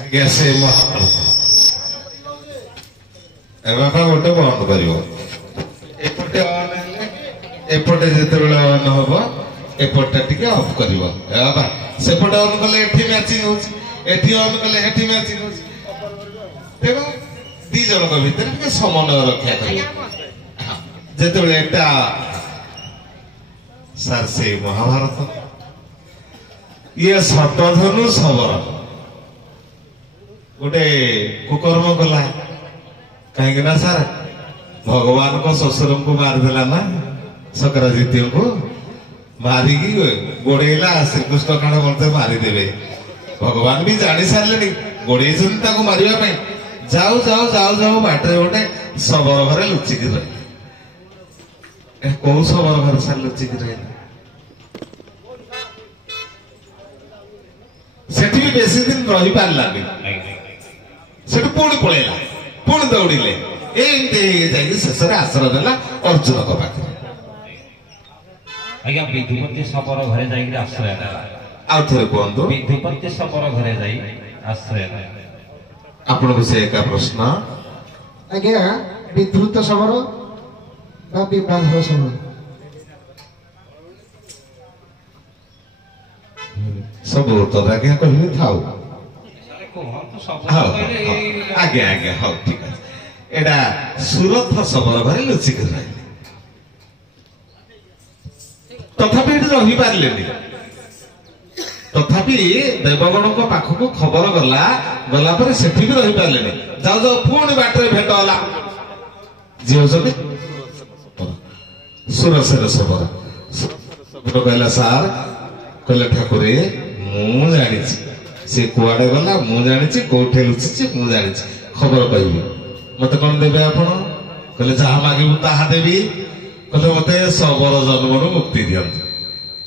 ଆଜ୍ଞା ସେ ବାପା ଗୋଟେ ବନ୍ଦ କରିବ ଏପଟେ ଅନ୍ ହେଲେ ଏପଟେ ଯେତେବେଳେ ଅନ୍ ହବ ଏପଟଟା ଟିକେ ଅଫ୍ କରିବ ବାପା ସେପଟେ ଅନ୍ କଲେ ଏଠି ମ୍ୟାଚିଂ ହଉଛି ଏଠି ଅନ୍ କଲେ ଏଠି ମ୍ୟାଚିଂ ହଉଛି ତେଣୁ ଦି ଜଣଙ୍କ ଭିତରେ ଟିକେ ସମନ୍ୱୟ ରକ୍ଷା କରିବ ଯେତେବେଳେ ଏଟା ସାର୍ ସେଇ ମହାଭାରତ ଇଏ ଶତଧନୁ ଶବର ଗୋଟେ କୁକର୍ମ କଲା କାହିଁକି ନା ସାର୍ ଭଗବାନଙ୍କ ଶ୍ୱଶୁରଙ୍କୁ ମାରିଦେଲା ନା ଶଙ୍କରାଦିତ୍ୟଙ୍କୁ ମାରିକି ଗୋଡେଇଲା ଶ୍ରୀକୃଷ୍ଣ କାଣ ମତେ ମାରିଦେବେ ଭଗବାନ ବି ଜାଣି ସାରିଲେଣି ଗୋଡେଇଛନ୍ତି ତାକୁ ମାରିବା ପାଇଁ ଯାଉ ଯାଉ ଯାଉ ଯାଉ ବାଟରେ ଗୋଟେ ଶବର ଘରେ ଲୁଚିକି ରହିଲେ କୋଉ ଶବର ଘରେ ସାର୍ ଲୁଚିକି ରହିଲେ ସେଠି ବି ବେଶୀ ଦିନ ରହିପାରିଲାନି ସେଠୁ ପୁଣି ପଳେଇଲା ପୁଣି ଦୌଡ଼ିଲେ ଏମିତି ଯାଇକି ଶେଷରେ ଆଶ୍ରୟ ଦେଲା ଅର୍ଜୁନଙ୍କ ପାଖରେ ଆଜ୍ଞା ବିଧୁପତି ଶବର ଘରେ ଯାଇକି ଆଶ୍ରୟ ନେଲା ଆଉ ଥରେ କୁହନ୍ତୁ ବିଧୁପତି ଶବର ଘରେ ଯାଇ ଆଶ୍ରୟ ନେଲା ଆପଣଙ୍କୁ ସେ ଏକା ପ୍ରଶ୍ନ ଆଜ୍ଞା ବିଧୃତ ଶବର ବା ବିବାଦ ଶବର ସବୁ ଉତ୍ତର ଆଜ୍ଞା କହିବି ଥାଉ ଆଜ୍ଞା ଆଜ୍ଞା ହଉ ଠିକ ଅଛି ଏଇଟା ସୁରଥ ଶବର ଘରେ ଲୁଚିକି ରହିଲେ ତଥାପି ଏଠି ରହିପାରିଲେନି ତଥାପି ଦେବଗଣଙ୍କ ପାଖକୁ ଖବର ଗଲା ଗଲା ପରେ ସେଠି ବି ରହିପାରିଲେନି ଯାଉ ଯାଉ ପୁଣି ବାଟରେ ଭେଟ ହେଲା ଯିଏ ହଉଛନ୍ତି ସୁରସେନ ଶବର କହିଲା ସାର୍ କହିଲେ ଠାକୁରେ ମୁଁ ଜାଣିଛି ସେ କୁଆଡେ ଗଲା ମୁଁ ଜାଣିଛି କୋଉଠି ଲୁଚିଛି ମୁଁ ଜାଣିଛି ଖବର କହିବି ମତେ କଣ ଦେବେ ଆପଣ କହିଲେ ଯାହା ମାଗିବୁ ତାହା ଦେବି କହିଲେ ମତେ ଶବର ଜନ୍ମରୁ ମୁକ୍ତି ଦିଅନ୍ତୁ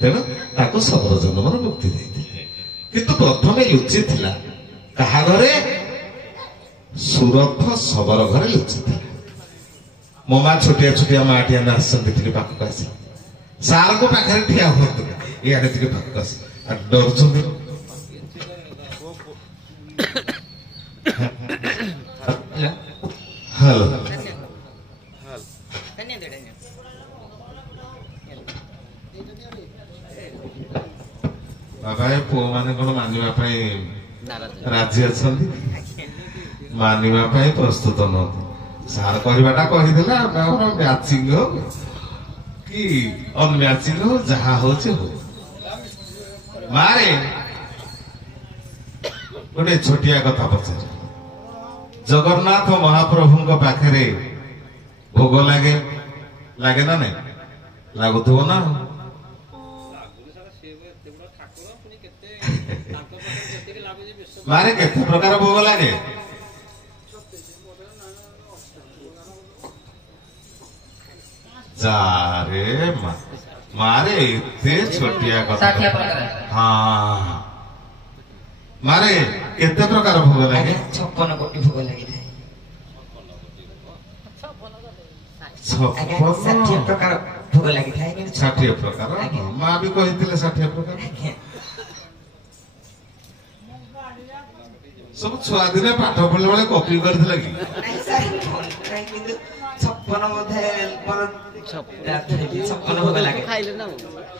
ତେଣୁ ତାକୁ ଶବର ଜନ୍ମରୁ ମୁକ୍ତି ଦେଇଥିଲେ କିନ୍ତୁ ପ୍ରଥମେ ଲୁଚିଥିଲା କାହା ଘରେ ସୁରଥ ଶବର ଘରେ ଲୁଚିଥିଲା ମୋ ମା ଛୋଟିଆ ଛୋଟିଆ ମାଟି ଆମେ ଆସିଛନ୍ତି ଟିକେ ପାଖକୁ ଆସି ସାରଙ୍କ ପାଖରେ ଠିଆ ହୁଅନ୍ତୁ ଇଆଡେ ଟିକେ ପାଖକୁ ଆସି ଡରୁଛନ୍ତି ହ୍ୟାଲୋ ବାବା ଏ ପୁଅ ମାନେ କଣ ମାନିବା ପାଇଁ ରାଜି ଅଛନ୍ତି ମାନିବା ପାଇଁ ପ୍ରସ୍ତୁତ ନୁହନ୍ତି ସାର୍ କହିବାଟା କହିଦେଲେ ଆମେ ଆମର ମ୍ୟାଚିଂ ହଉ କି ଅନମ୍ୟାଚିଂ ହଉ ଯାହା ହଉଛି ହଉ ମାରେ ଗୋଟେ ଛୋଟିଆ କଥା ପଚାରେ ଜଗନ୍ନାଥ ମହାପ୍ରଭୁଙ୍କ ପାଖରେ ଭୋଗ ଲାଗେ ଲାଗେ ନା ନାଇଁ ଲାଗୁଥିବ ନା ମାରେ କେତେ ପ୍ରକାର ଭୋଗ ଲାଗେ ଯାରେ ମାରେ ଏତେ ଛୋଟିଆ କଥା ହଁ ମାରେ କେତେ ପ୍ରକାର ଭୋଗ ଲାଗେ 56 କୋଟି ଭୋଗ ଲାଗିଥାଏ 60 ପ୍ରକାର ଭୋଗ ଲାଗିଥାଏ 60 ପ୍ରକାର ମା ବି କହିଥିଲେ 60 ପ୍ରକାର ସବୁ ଛୁଆ ଦିନେ ପାଠ ପଢିଲା ବେଳେ କପି କରିଥିଲା କି 56 ବୋଧେ 56 ଭୋଗ ଲାଗେ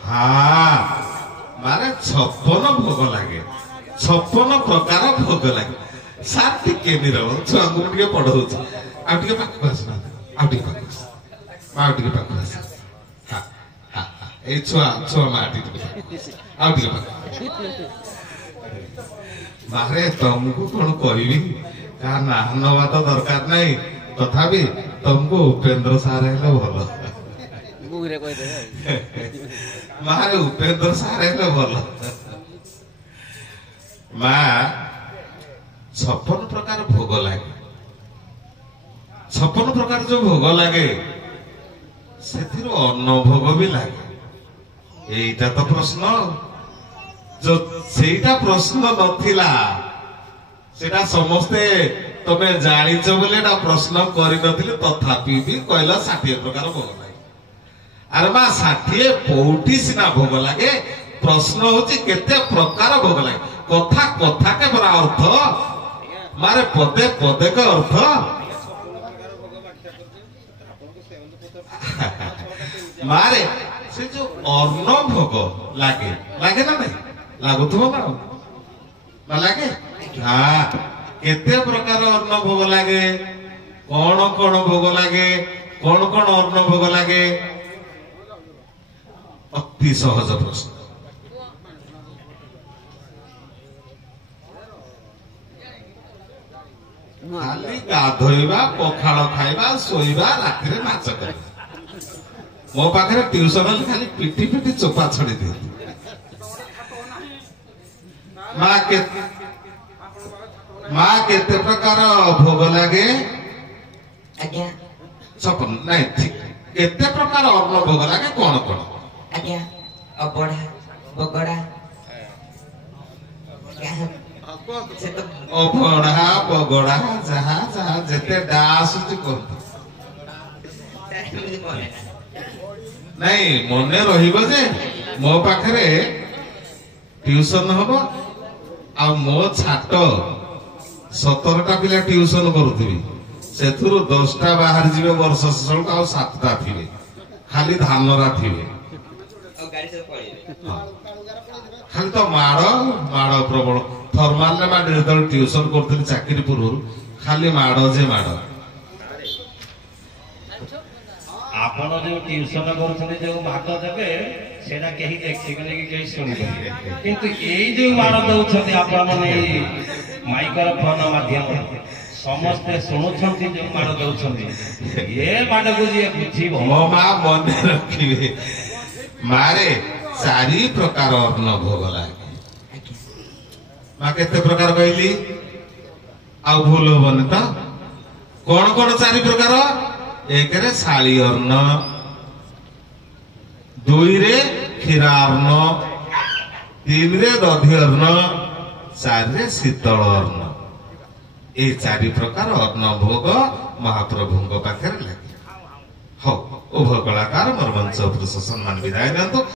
ହଁ ମାରେ 56 ଭୋଗ ଲାଗେ 56 ପ୍ରକାର ଭୋଗ ଲାଗେ ସାର୍ ଟିକେ ନିରବ ଛୁଆଙ୍କୁ ଟିକେ ପଢଉଛି ଆଉ ଟିକେ ପାଖକୁ ଆସୁନାହାନ୍ତି ଆଉ ଟିକେ ପାଖକୁ ଆସ ଆଉ ଟିକେ ପାଖକୁ ଆସ ଏଇ ଛୁଆ ଛୁଆ ମା ଟିକେ ଆଉ ଟିକେ ପାଖ ବାହାରେ ତମକୁ କଣ କହିବି କାହା ନା ନବା ତ ଦରକାର ନାହିଁ ତଥାପି ତମକୁ ଉପେନ୍ଦ୍ର ସାର୍ ହେଲେ ଭଲ ମାରେ ଉପେନ୍ଦ୍ର ସାର୍ ହେଲେ ଭଲ ମା 56 ପ୍ରକାର ଭୋଗ ଲାଗେ 56 ପ୍ରକାର ଯୋଉ ଭୋଗ ଲାଗେ ସେଥିରୁ ଅନ୍ନ ଭୋଗ ବି ଲାଗେ ଏଇଟା ତ ପ୍ରଶ୍ନ ସେଇଟା ପ୍ରଶ୍ନ ନଥିଲା ସେଟା ସମସ୍ତେ ତମେ ଜାଣିଛ ବୋଲି ଏଟା ପ୍ରଶ୍ନ କରିନଥିଲେ ତଥାପି ବି କହିଲା 60 ପ୍ରକାର ଭୋଗ ଲାଗେ ଆରେ ମା 60 କୋଉଠି ସିନା ଭୋଗ ଲାଗେ ପ୍ରଶ୍ନ ହଉଛି କେତେ ପ୍ରକାର ଭୋଗ ଲାଗେ କଥା କଥା କେବଳ ଅର୍ଥ मारे पदे पदे का अर्थ मारे से जो अन्न भोग लागे लागे ना नहीं लागुथबो ना लागे हाँ केते प्रकार अन्न भोग लागे कौन कौन भोग लागे कौन कौन अन्न भोग लागे अति सहज प्रश्न खाली गाधोइबा पखाल खाइबा सोइबा रातिरे नाच करबा मो पाखरे ट्यूशन खाली पिटी पिटी चोपा छड़ी दे माँ केते प्रकार भोग लागे आज्ञा सपन नहीं ठीक केते प्रकार अन्न भोग लागे कौन कौन आज्ञा अबड़ा बगड़ा से तो अभड़ा बगड़ा जहा जहा जेते डास करते नहीं मने रहिबो जे मो पाखरे ट्यूशन हबो आ मो छाट 17टा पिला ट्यूशन करूथिबी सेथुरु 10टा बाहर जिवे वर्ष शेष आ 7टा थिबे खाली धानरा थिबे और गाड़ी से पड़े खाली तो माड़ प्रबल थर्माल ने माड़ जो ट्यूशन करते चाकरी पूर्व खाली माड़ जे माड़ ଆପଣ ଯୋଉ ଟ୍ୟୁସନ କରୁଛନ୍ତି ଯୋଉ ମାଡ଼ ଦେବେ ସେଇଟା କେହି ଦେଖିବେନି କି କେହି ଶୁଣିବେନି କିନ୍ତୁ ଏଇ ଯୋଉ ମାଡ଼ ଦଉଛନ୍ତି ଆପଣ ମାନେ ଏଇ ମାଇକ୍ରୋଫୋନ ମାଧ୍ୟମରେ ସମସ୍ତେ ଶୁଣୁଛନ୍ତି ଯୋଉ ମାଡ଼ ଦଉଛନ୍ତି ଏ ମାଡ଼କୁ ଯିଏ ବୁଝିବ मो माँ मन रखिए मारे 4 प्रकार अन्न भोग लागे माँ केते प्रकार कहली आ भूल हबनी तो कौन कौन 4 प्रकार एक रे शाली अन्न 2 रे क्षीरा अन्न 3 रे दधी अन्न 4 रे शीतल अन्न ये 4 प्रकार अन्न भोग महाप्रभु पाखे लगे हो उभय कलाकार मोर मंच पुरुष सम्मान विदाय दियंतु।